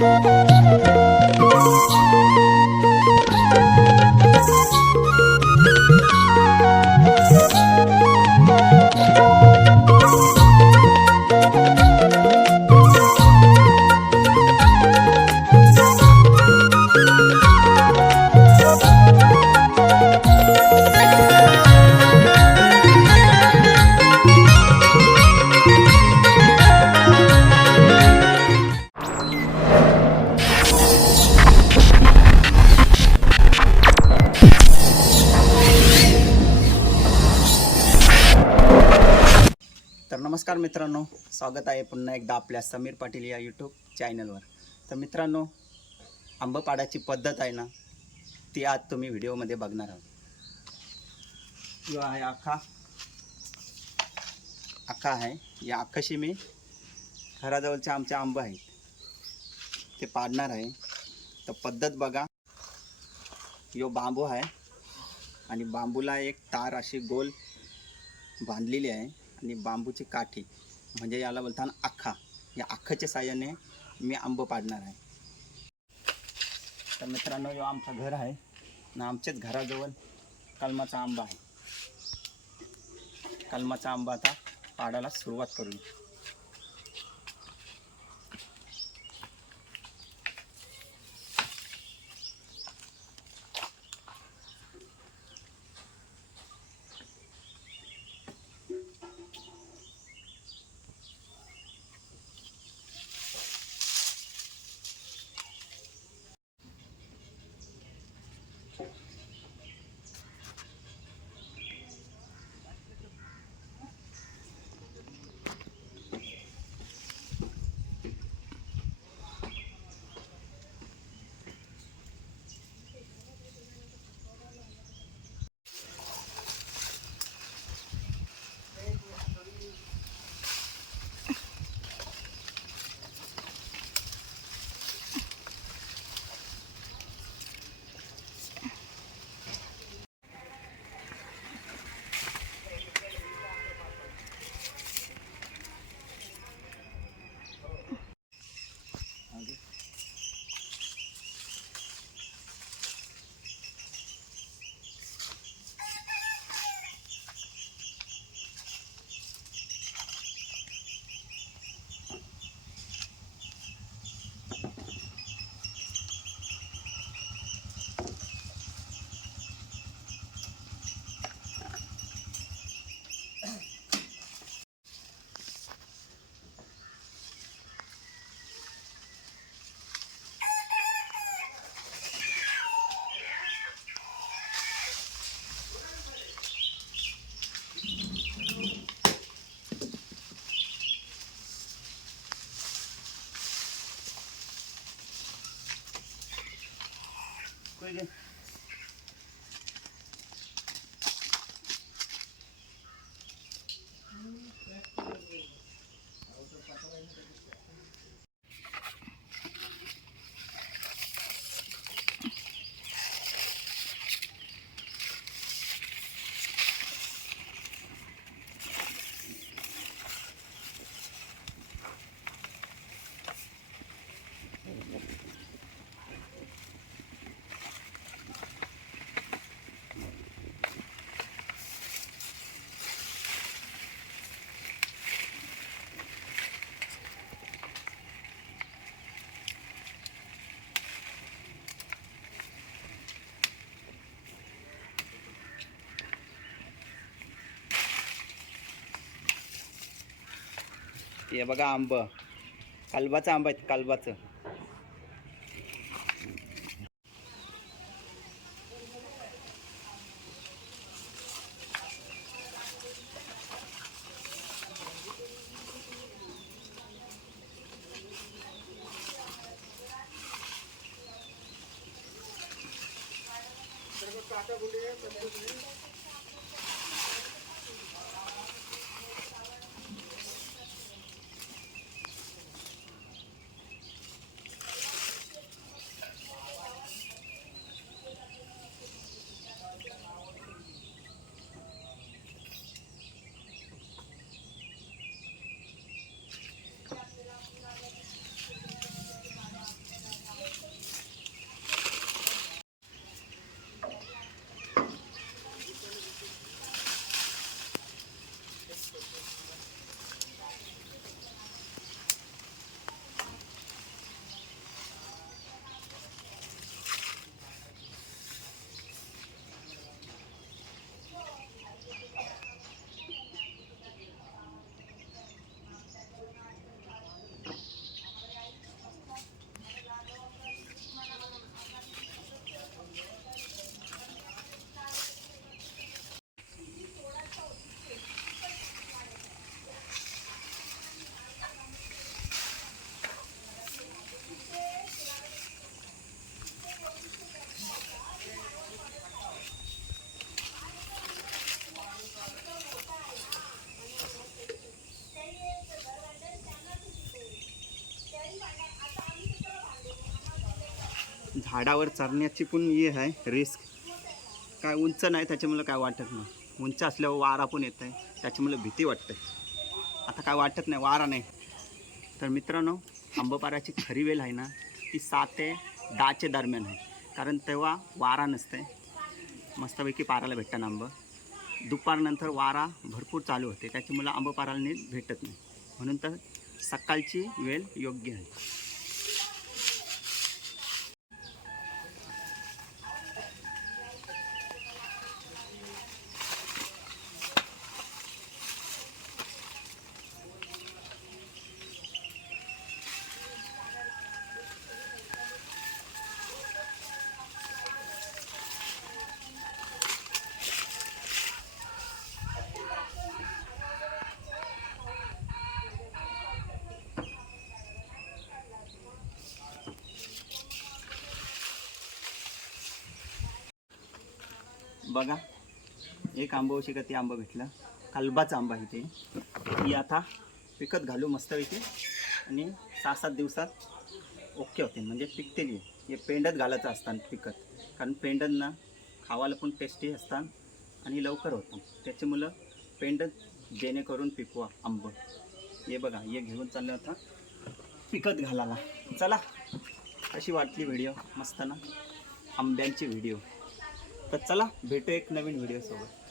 तर नमस्कार मित्रांनो स्वागत आहे पुन्हा एकदा आपल्या समीर पाटील या यूट्यूब चॅनलवर तर मित्रांनो आंब पाडायची पद्धत आहे ना ती आज तुम्ही व्हिडिओमध्ये बघणार आहात. जो आहे आखा. आखा आहे. या आखाशी मी घराजवळचे आमचे आंब आहेत. ते पाडणार आहे. तर पद्धत बघा. यो बांबू आहे आणि बांबूला एक तार अशी गोल बांधलेली आहे. आणि बांबूची काठी म्हणजे याला बोलतात आखा. या आखाच्या साह्याने मी आंब पाडणार आहे. तर मित्रांनो यो आमचं घर आहे ना आमच्याच घराजवळ कलमाचा आंबा आहे. कलमाचा आंबा आता पाडायला सुरुवात करू हे बघा आंब. कालबाचं आंबा आहेत कालबाचं. झाडावर चरण्याची पण हे आहे रिस्क काय उंच नाही त्याच्यामुळं काय वाटत नाही. उंच असल्यावर वारा पण येत आहे त्याच्यामुळं भीती वाटते. आता काय वाटत नाही वारा नाही. तर मित्रांनो आंबपाराची खरी वेल आहे ना ती सात ते दहाच्या दरम्यान आहे. कारण तेव्हा वारा नसते. मस्तपैकी पाराला भेटतात आंब. दुपारनंतर वारा भरपूर चालू होते. त्याच्यामुळं आंबपाराला नीट भेटत नाही. म्हणून तर सकाळची वेळ योग्य आहे. बघा. एक आंबा का ते आंबा भेटलं. कलबाचा आंबा इथे ते. आता पिकत घालू मस्त इथे आणि सहा सात दिवसात ओके होते. म्हणजे पिकतेली हे. पेंडत घालायचं असतात पिकत. कारण पेंडत ना खावायला पण टेस्टी असतात आणि लवकर होतं. मुलं पेंडत जेणेकरून पिकवा आंब. हे बघा हे घेऊन चाललं होता पिकत घालायला. चला कशी वाटली व्हिडिओ मस्त ना? आंब्यांची व्हिडिओ तर चला भेटू एक नवीन व्हिडिओ सोबत.